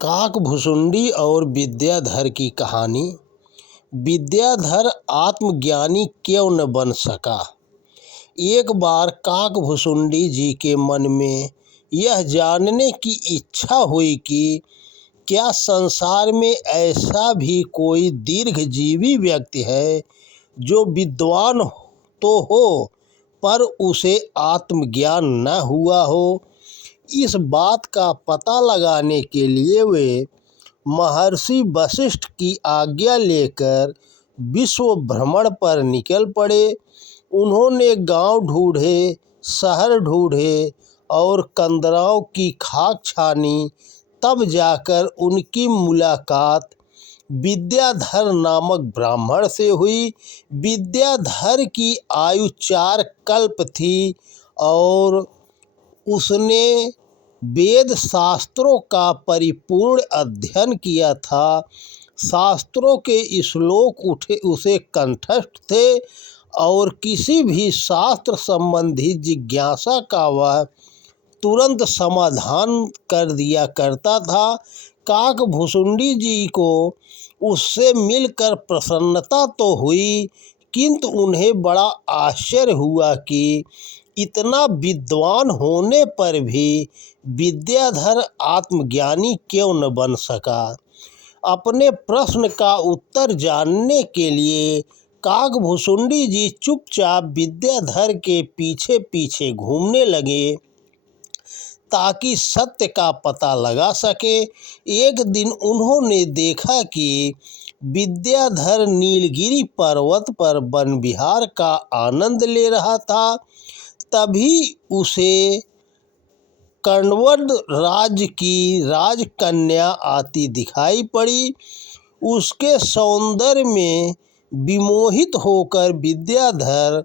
काकभुसुंडी और विद्याधर की कहानी। विद्याधर आत्मज्ञानी क्यों न बन सका। एक बार काकभुसुंडी जी के मन में यह जानने की इच्छा हुई कि क्या संसार में ऐसा भी कोई दीर्घजीवी व्यक्ति है जो विद्वान तो हो पर उसे आत्मज्ञान न हुआ हो। इस बात का पता लगाने के लिए वे महर्षि वशिष्ठ की आज्ञा लेकर विश्व भ्रमण पर निकल पड़े। उन्होंने गांव ढूंढे, शहर ढूंढे और कंदराओं की खाक छानी। तब जाकर उनकी मुलाकात विद्याधर नामक ब्राह्मण से हुई। विद्याधर की आयु 4 कल्प थी और उसने वेद शास्त्रों का परिपूर्ण अध्ययन किया था। शास्त्रों के श्लोक उसे कंठस्थ थे और किसी भी शास्त्र संबंधी जिज्ञासा का वह तुरंत समाधान कर दिया करता था। काकभुसुंडी जी को उससे मिलकर प्रसन्नता तो हुई, किंतु उन्हें बड़ा आश्चर्य हुआ कि इतना विद्वान होने पर भी विद्याधर आत्मज्ञानी क्यों न बन सका। अपने प्रश्न का उत्तर जानने के लिए काकभुसुंडी जी चुपचाप विद्याधर के पीछे पीछे घूमने लगे ताकि सत्य का पता लगा सके। एक दिन उन्होंने देखा कि विद्याधर नीलगिरी पर्वत पर वन विहार का आनंद ले रहा था। तभी उसे कण्व राज्य की राजकन्या आती दिखाई पड़ी। उसके सौंदर्य में विमोहित होकर विद्याधर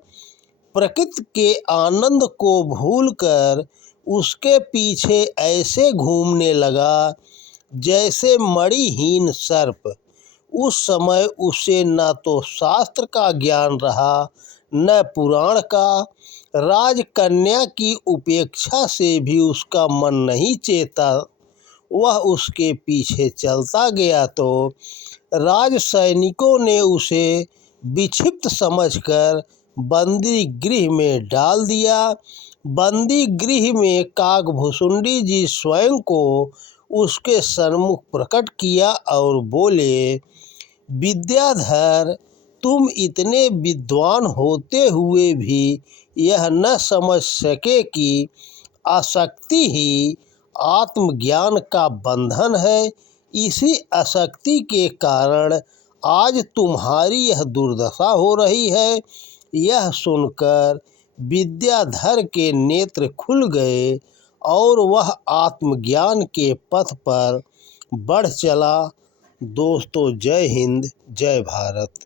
प्रकृति के आनंद को भूलकर उसके पीछे ऐसे घूमने लगा जैसे मणिहीन सर्प। उस समय उसे न तो शास्त्र का ज्ञान रहा न पुराण का। राजकन्या की उपेक्षा से भी उसका मन नहीं चेता। वह उसके पीछे चलता गया तो राजसैनिकों ने उसे विक्षिप्त समझकर बंदी गृह में डाल दिया। बंदी गृह में काकभुसुंडी जी स्वयं को उसके सन्मुख प्रकट किया और बोले, विद्याधर, तुम इतने विद्वान होते हुए भी यह न समझ सके कि आसक्ति ही आत्मज्ञान का बंधन है। इसी आसक्ति के कारण आज तुम्हारी यह दुर्दशा हो रही है। यह सुनकर विद्याधर के नेत्र खुल गए और वह आत्मज्ञान के पथ पर बढ़ चला। दोस्तों, जय हिंद, जय भारत।